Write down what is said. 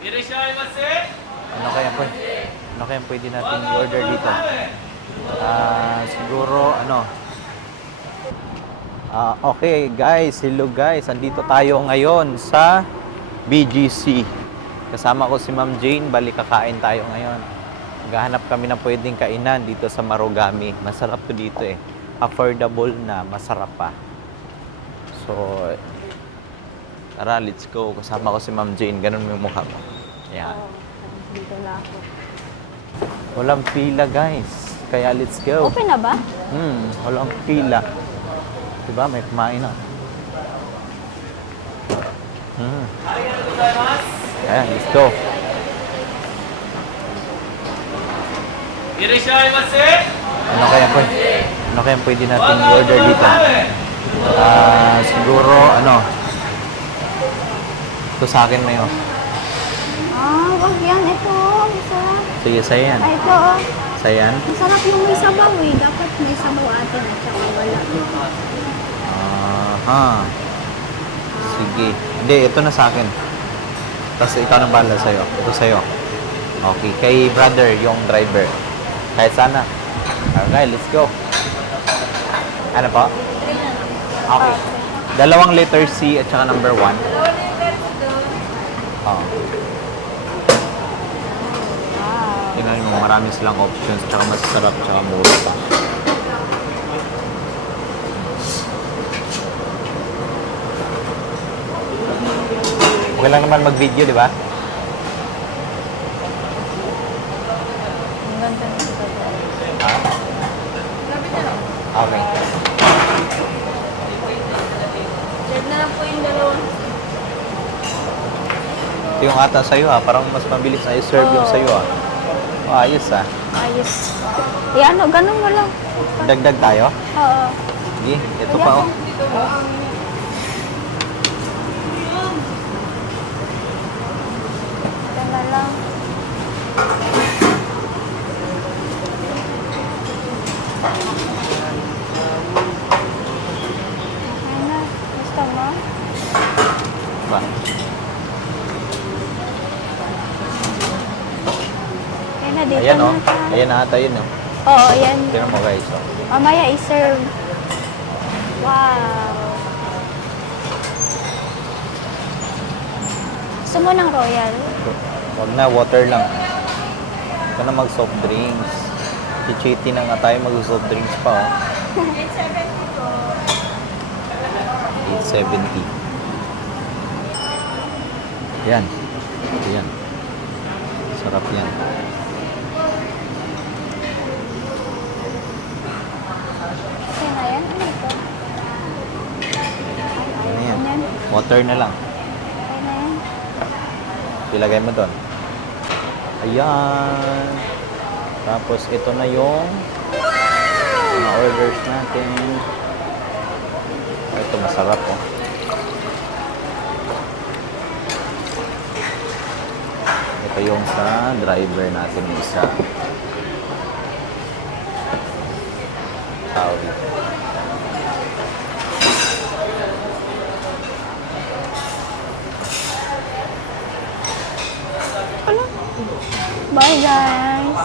Ano kaya po? Ano kaya pwede natin i-order dito? Siguro ano? Okay guys, hello guys. Andito tayo ngayon sa BGC. Kasama ko si Ma'am Jane, balik kakain tayo ngayon. Maghahanap kami ng pwedeng kainan dito sa Marugami. Masarap to dito eh. Affordable na, masarap pa. So, tara, let's go. Kasama ko si Ma'am Jane. Ganun yung mukha mo. Ayan. Dito na ako. Walang pila guys. Kaya let's go. Open na ba? Walang pila. Diba? May kumain na. Ayan, let's go. Ano kaya pwede natin i-order dito? Siguro, ano? Ito sa akin na yun. Wag yan. Ito. Masarap. Sige, sa'yo yan. Ay, ito. Sa'yo yan? Masarap yung may sabaw eh. Dapat may sabaw atin at saka wala. Sige. Hindi, ito na sa akin. Tapos ikaw nang bahala sa'yo. Ito sa'yo. Okay. Kay brother, yung driver. Kahit sana. Okay, let's go. Ano po? Okay. Dalawang letter C at saka number 1. Oh. Tingnan mo, marami silang options. Tsaka masarap, tsaka mura pa. Okay lang naman mag-video, di ba? Ang ganda ng sabaw. Okay. Serve na lang po yung dalawa. Ito yung ata sa'yo parang mas mabilis na i-serve yung sa'yo ayos Ayos. Ganun mo lang. Dagdag tayo? Oo. Sige, ito pa Ito na lang. Okay na. Gusto mo? Ba? Okay na, dito Ayan na. Ayan na ata yun Oo, yan. Tignan mo guys Mamaya i-serve. Wow. Gusto mo ng royal? Wag na, water lang. Ito na mag-soft drinks. Chichiti na nga tayo mag-soft drinks pa 870 po. 870. Yan. Yan. Sarap yan. Okay na yan. Ano ito? Ano yan? Yan. Water na lang. Okay na yan. Ilagay mo doon. Ayan. Tapos ito na yung mga orders natin. Ito masarap Ito yung sa driver natin isa. Tao dito. Bye guys.